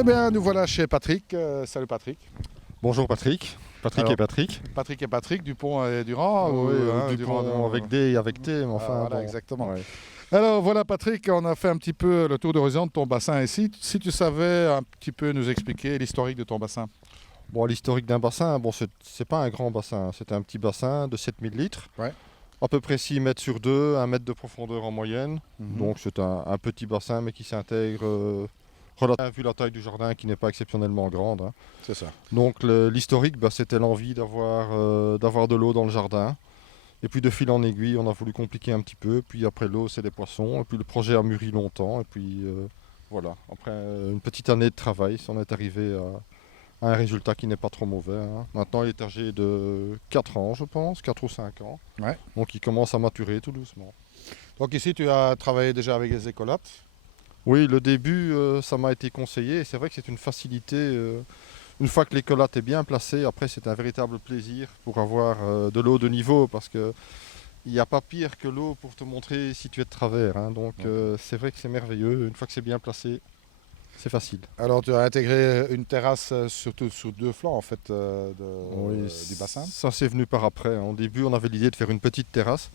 Eh bien, nous voilà chez Patrick. Salut Patrick. Bonjour Patrick. Patrick Alors, et Patrick. Patrick et Patrick, Dupont et Durand. Oui, Durand, Dupont avec D et avec T, mais enfin voilà, bon. exactement. Ouais. Alors voilà Patrick, on a fait un petit peu le tour d'horizon de ton bassin ici. Si tu savais un petit peu nous expliquer l'historique de ton bassin. Bon, l'historique d'un bassin, bon, c'est pas un grand bassin, c'est un petit bassin de 7000 litres. Ouais. À peu près 6 mètres sur 2, 1 mètre de profondeur en moyenne. Mhm. Donc c'est un petit bassin mais qui s'intègre relativement vu la taille du jardin qui n'est pas exceptionnellement grande, hein. C'est ça. Donc l'historique, c'était l'envie d'avoir de l'eau dans le jardin. Et puis de fil en aiguille, on a voulu compliquer un petit peu. Puis après l'eau, c'est les poissons. Et puis le projet a mûri longtemps. Et puis voilà, après une petite année de travail, on est arrivé à un résultat qui n'est pas trop mauvais, hein. Maintenant, il est âgé de 4 ans, je pense, 4 ou 5 ans. Ouais. Donc il commence à maturer tout doucement. Donc ici, tu as travaillé déjà avec les écolates. Oui, le début, ça m'a été conseillé. Et c'est vrai que c'est une facilité. Une fois que l'écolate est bien placée, après c'est un véritable plaisir pour avoir de l'eau de niveau parce que il n'y a pas pire que l'eau pour te montrer si tu es de travers, hein. Donc c'est vrai que c'est merveilleux. Une fois que c'est bien placé, c'est facile. Alors tu as intégré une terrasse surtout sur deux flancs en fait Oui, du bassin. ça c'est venu par après, hein. Au début, on avait l'idée de faire une petite terrasse.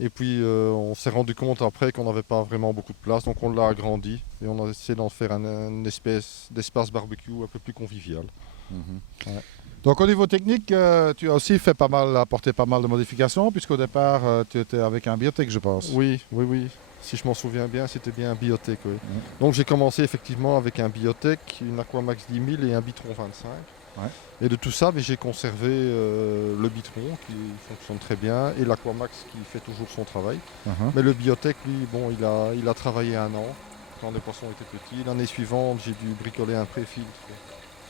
Et puis on s'est rendu compte après qu'on n'avait pas vraiment beaucoup de place, donc on l'a agrandi et on a essayé d'en faire une espèce d'espace barbecue un peu plus convivial. Mhm. Ouais. Donc au niveau technique, tu as aussi fait apporté pas mal de modifications, puisqu'au départ, tu étais avec un biotech, je pense. Oui, oui, oui. Si je m'en souviens bien, c'était bien un biotech, oui. Mhm. Donc j'ai commencé effectivement avec un biotech, une Aquamax 10 000 et un Bitron 25. Ouais. Et de tout ça, j'ai conservé le Bitron qui fonctionne très bien et l'Aquamax qui fait toujours son travail. Mhm. Mais le biotech, lui, bon, il a travaillé 1 an quand les poissons étaient petits. L'année suivante, j'ai dû bricoler un pré-filtre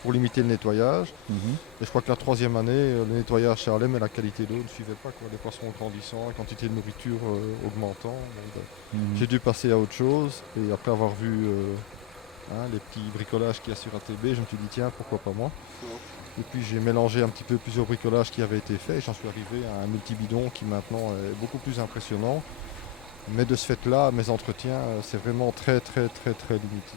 pour limiter le nettoyage. Mhm. Et je crois que la troisième année, le nettoyage ça allait, mais la qualité d'eau ne suivait pas, quoi. Les poissons grandissant, la quantité de nourriture augmentant. Donc, Mhm. j'ai dû passer à autre chose. Et après avoir vu les petits bricolages qu'il y a sur ATB, je me suis dit tiens, pourquoi pas moi. Et puis j'ai mélangé un petit peu plusieurs bricolages qui avaient été faits et j'en suis arrivé à un multibidon qui maintenant est beaucoup plus impressionnant. Mais de ce fait-là, mes entretiens, c'est vraiment très très très très limité.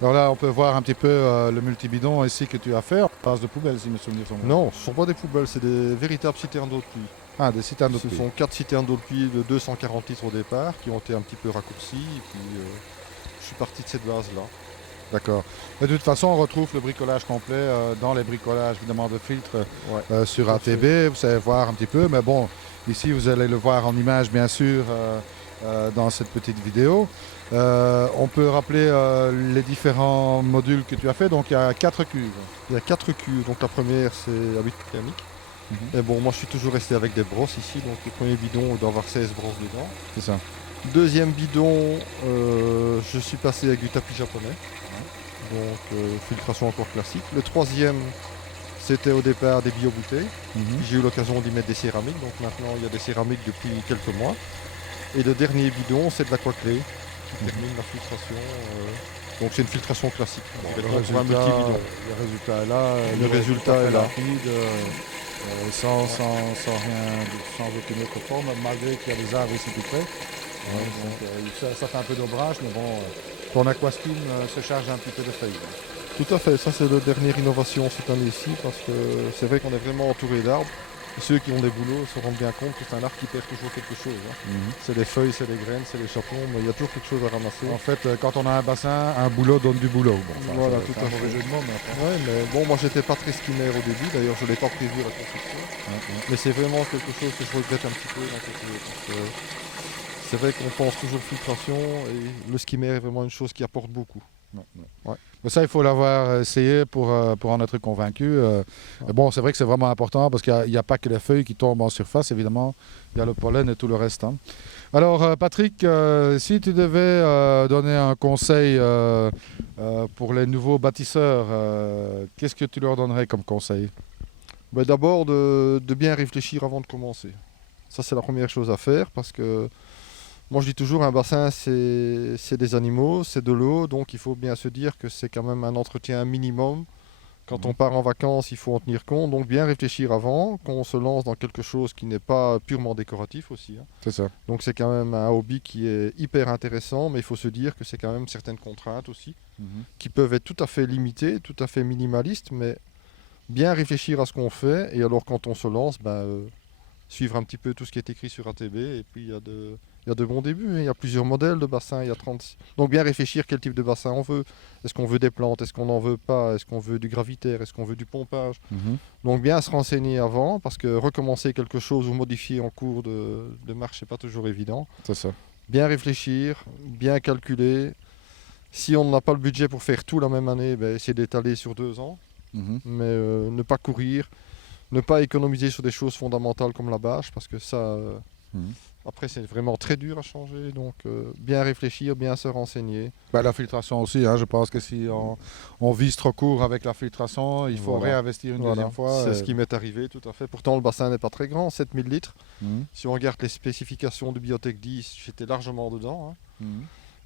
Alors là, on peut voir un petit peu le multibidon ici que tu as fait, en base de poubelle, si mes souvenirs sont bons. Non, ce ne sont pas des poubelles, c'est des véritables citernes d'eau de pluie. Ah, des citernes de Ce pluie. sont 4 citernes d'eau de pluie de 240 litres au départ qui ont été un petit peu raccourcies. Et puis je suis parti de cette base-là. D'accord. Mais de toute façon, on retrouve le bricolage complet dans les bricolages évidemment de filtres Ouais, sur tout à ATB. Vous savez voir un petit peu, mais bon, ici vous allez le voir en image bien sûr dans cette petite vidéo. On peut rappeler les différents modules que tu as fait. Donc il y a 4 cuves. Il y a 4 cuves. Donc la première c'est à huile thermique. Et bon, moi je suis toujours resté avec des brosses ici. Donc le premier bidon, il doit avoir 16 brosses dedans. C'est ça. Deuxième bidon, je suis passé avec du tapis japonais. Donc filtration encore classique. Le troisième, c'était au départ des bio-bouteilles. J'ai eu l'occasion d'y mettre des céramiques. Donc maintenant il y a des céramiques depuis quelques mois. Et le dernier bidon, c'est de l'aquaclé qui termine la filtration. Donc c'est une filtration classique. Le Donc, pour un résultat, multibidon. le résultat est là. Le résultat est là. Rapide, sans rien, sans aucune autre forme, malgré qu'il y a des arbres ici tout près. Donc, ça fait un peu d'ombrage, mais bon, ton aquaskin se charge un petit peu de feuilles. Tout à fait, ça c'est la dernière innovation cette année-ci parce que c'est vrai qu'on est vraiment entouré d'arbres. Et ceux qui ont des bouleaux se rendent bien compte que c'est un arbre qui perd toujours quelque chose, hein. C'est les feuilles, c'est les graines, c'est les chapons, mais il y a toujours quelque chose à ramasser. En fait, quand on a un bassin, un boulot donne du boulot. Bon, enfin, Voilà, c'est tout un à mauvais fait. jeu de mots, mais enfin. Ouais, mais bon, moi j'étais pas très skimmer au début, d'ailleurs je l'ai pas prévu à la construction. Mais c'est vraiment quelque chose que je regrette un petit peu d'un côté. Parce que c'est vrai qu'on pense toujours filtration et le skimmer est vraiment une chose qui apporte beaucoup. Ouais. Mais ça, il faut l'avoir essayé pour en être convaincu. Et bon, c'est vrai que c'est vraiment important parce qu'il n'y a, pas que les feuilles qui tombent en surface, évidemment. Il y a le pollen et tout le reste, hein. Alors, Patrick, si tu devais donner un conseil pour les nouveaux bâtisseurs, qu'est-ce que tu leur donnerais comme conseil? Mais d'abord de bien réfléchir avant de commencer. Ça c'est la première chose à faire parce que moi je dis toujours un bassin c'est des animaux, c'est de l'eau, donc il faut bien se dire que c'est quand même un entretien minimum Quand on part en vacances, il faut en tenir compte, donc bien réfléchir avant, qu'on se lance dans quelque chose qui n'est pas purement décoratif aussi. Hein. C'est ça. Donc c'est quand même un hobby qui est hyper intéressant, mais il faut se dire que c'est quand même certaines contraintes aussi, qui peuvent être tout à fait limitées, tout à fait minimalistes, mais bien réfléchir à ce qu'on fait, et alors quand on se lance, suivre un petit peu tout ce qui est écrit sur ATB, et puis il y a de bons débuts, hein. Il y a plusieurs modèles de bassins, il y a 30. Donc bien réfléchir quel type de bassin on veut. Est-ce qu'on veut des plantes, est-ce qu'on n'en veut pas, est-ce qu'on veut du gravitaire, est-ce qu'on veut du pompage. Donc bien se renseigner avant, parce que recommencer quelque chose ou modifier en cours de marche, c'est pas toujours évident. C'est ça. Bien réfléchir, bien calculer. Si on n'a pas le budget pour faire tout la même année, essayer d'étaler sur 2 ans, mais ne pas courir. Ne pas économiser sur des choses fondamentales comme la bâche, parce que ça, après, c'est vraiment très dur à changer. Donc, bien réfléchir, bien se renseigner. La filtration aussi, hein, je pense que si on vise trop court avec la filtration, il faut réinvestir une deuxième fois. C'est ce qui m'est arrivé, tout à fait. Pourtant, le bassin n'est pas très grand, 7000 litres. Si on regarde les spécifications de Biotech 10, j'étais largement dedans. Hein.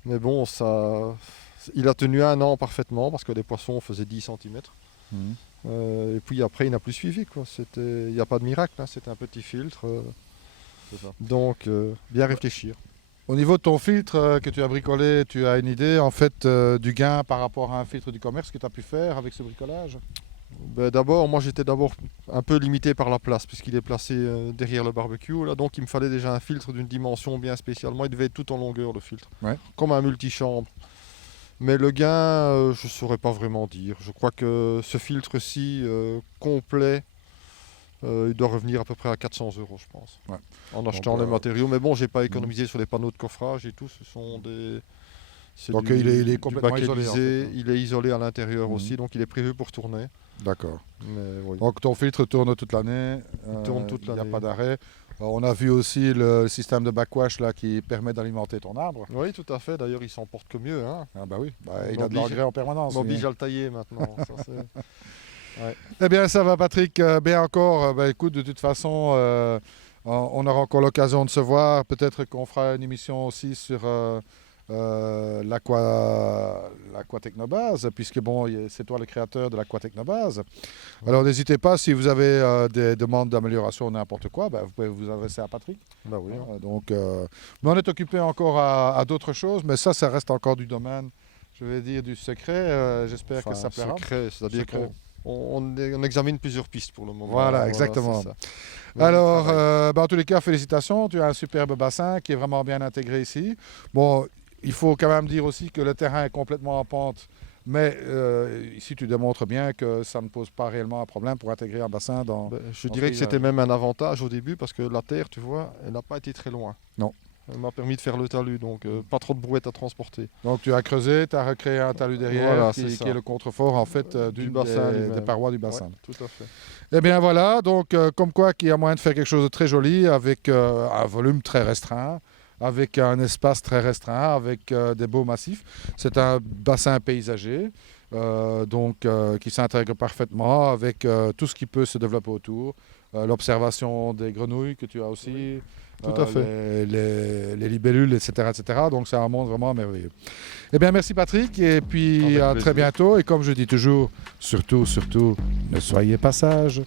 Mais bon, il a tenu 1 an parfaitement, parce que les poissons faisaient 10 cm. Et puis après, il n'a plus suivi. Il n'y a pas de miracle, hein. C'était un petit filtre. Donc, bien réfléchir. Au niveau de ton filtre que tu as bricolé, tu as une idée en fait du gain par rapport à un filtre du commerce que tu as pu faire avec ce bricolage? D'abord, moi j'étais un peu limité par la place, puisqu'il est placé derrière le barbecue. Là, donc il me fallait déjà un filtre d'une dimension bien spéciale. Moi, il devait être tout en longueur, le filtre. Ouais. Comme un multichambre. Mais le gain, je ne saurais pas vraiment dire. Je crois que ce filtre-ci, complet, il doit revenir à peu près à 400 €, je pense, en achetant les matériaux. Mais bon, je n'ai pas économisé sur les panneaux de coffrage et tout. Ce sont des... Donc il est complètement isolé. En fait. Il est isolé à l'intérieur aussi, donc il est prévu pour tourner. D'accord. Donc ton filtre tourne toute l'année. Il n'y a pas d'arrêt. On a vu aussi le système de backwash là, qui permet d'alimenter ton arbre. Oui, tout à fait. D'ailleurs, il s'en porte que mieux. Hein. Ah bah oui, il a de l'engrais en permanence. On m'oblige à le tailler maintenant. Eh bien, ça va Patrick. Bien encore, écoute, de toute façon, on aura encore l'occasion de se voir. Peut-être qu'on fera une émission aussi sur l'Aqua-Technobase, puisque bon, c'est toi le créateur de l'Aqua-Technobase. Alors n'hésitez pas, si vous avez des demandes d'amélioration ou n'importe quoi, vous pouvez vous adresser à Patrick. Oui. Mais on est occupé encore à d'autres choses, mais ça reste encore du domaine, je vais dire, du secret. J'espère que ça plaira. Secret, c'est-à-dire qu'on examine plusieurs pistes pour le moment. Voilà, exactement. Alors, en tous les cas, félicitations. Tu as un superbe bassin qui est vraiment bien intégré ici. Bon, il faut quand même dire aussi que le terrain est complètement en pente, mais ici tu démontres bien que ça ne pose pas réellement un problème pour intégrer un bassin dans... je dirais que c'était même un avantage au début, parce que la terre, tu vois, elle n'a pas été très loin. Non. Elle m'a permis de faire le talus, donc pas trop de brouette à transporter. Donc tu as creusé, tu as recréé un talus derrière, qui est le contrefort en fait du bassin, des parois du bassin. Ouais, tout à fait. Eh bien voilà, donc comme quoi qu'il y a moyen de faire quelque chose de très joli avec un volume très restreint, avec un espace très restreint, avec des beaux massifs. C'est un bassin paysager, qui s'intègre parfaitement avec tout ce qui peut se développer autour. L'observation des grenouilles que tu as aussi, tout à fait. les libellules, etc., etc. Donc c'est un monde vraiment merveilleux. Eh bien merci Patrick, et puis à très bientôt. Et comme je dis toujours, surtout, ne soyez pas sages.